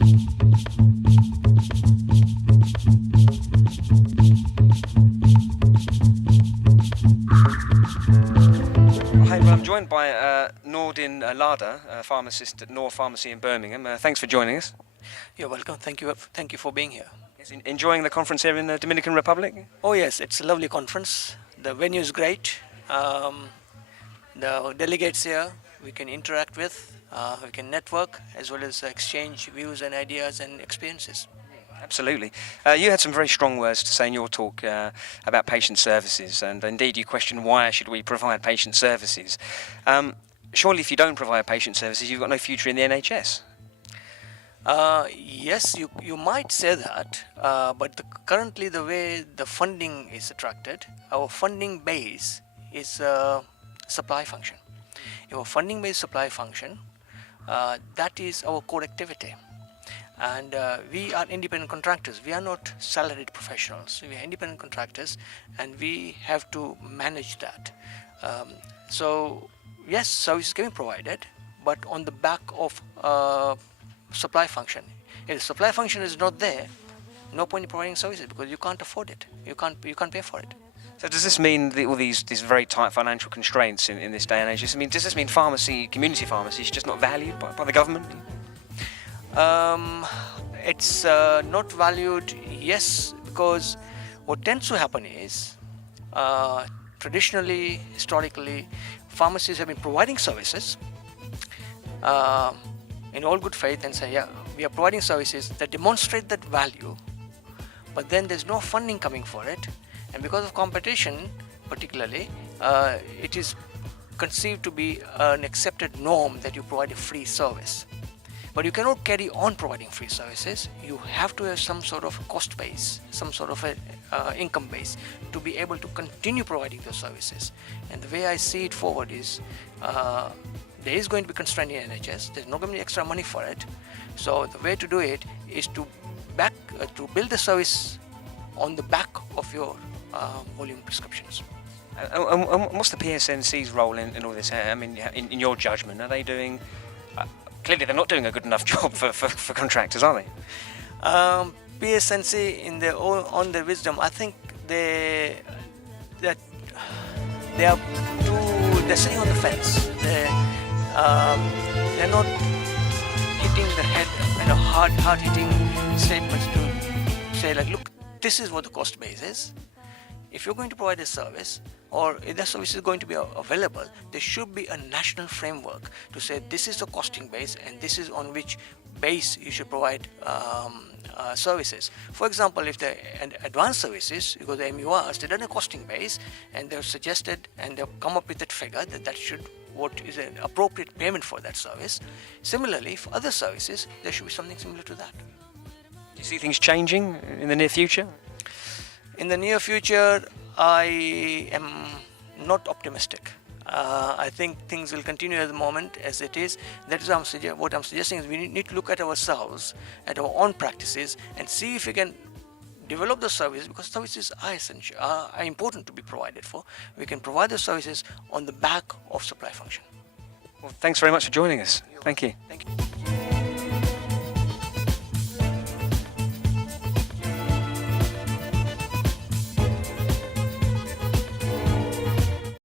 Hi, well, I'm joined by Noordin Ladha, a pharmacist at Nor Pharmacy in Birmingham. Thanks for joining us. You're welcome. Thank you. Thank you for being here. Enjoying the conference here in the Dominican Republic? Oh yes, it's a lovely conference. The venue is great. The delegates here we can interact with, we can network as well as exchange views and ideas and experiences. Absolutely. You had some very strong words to say in your talk about patient services, and indeed you questioned why should we provide patient services. Surely if you don't provide patient services, you've got no future in the NHS. Yes, you might say that, but currently the way the funding is attracted, our funding base is a supply function. Our funding based supply function, that is our core activity. And we are independent contractors. We are not salaried professionals. We are independent contractors, and we have to manage that. So yes, service is getting provided, but on the back of supply function. If the supply function is not there, no point in providing services because you can't afford it. You can't pay for it. So does this mean that all these very tight financial constraints in this day and age? Does this mean community pharmacy is just not valued by the government? It's not valued, yes, because what tends to happen is traditionally, historically, pharmacies have been providing services in all good faith and say, yeah, we are providing services that demonstrate that value, but then there's no funding coming for it, and because of competition particularly, it is conceived to be an accepted norm that you provide a free service. But you cannot carry on providing free services. You have to have some sort of cost base, some sort of income base to be able to continue providing those services. And the way I see it forward is there is going to be constraint in NHS. There's not going to be extra money for it. So the way to do it is to build the service on the back of your volume prescriptions. And what's the PSNC's role in all this? I mean, in your judgment, are they doing... Clearly, they're not doing a good enough job for contractors, are they? PSNC, in their wisdom, I think they're sitting on the fence. They're not hitting the head, hard-hitting statements to say like, look, this is what the cost base is. If you're going to provide a service, or if that service is going to be available, there should be a national framework to say this is the costing base and this is on which base you should provide services. For example, if they're advanced services, you go to the MURs, they've done a costing base and they've suggested and they've come up with that figure that should what is an appropriate payment for that service. Similarly, for other services, there should be something similar to that. Do you see things changing in the near future? In the near future, I am not optimistic. I think things will continue at the moment as it is. That is what I'm suggesting is we need to look at ourselves, at our own practices, and see if we can develop the services, because services are essential, are important to be provided for. We can provide the services on the back of supply function. Well, thanks very much for joining us. Thank you. Thank you.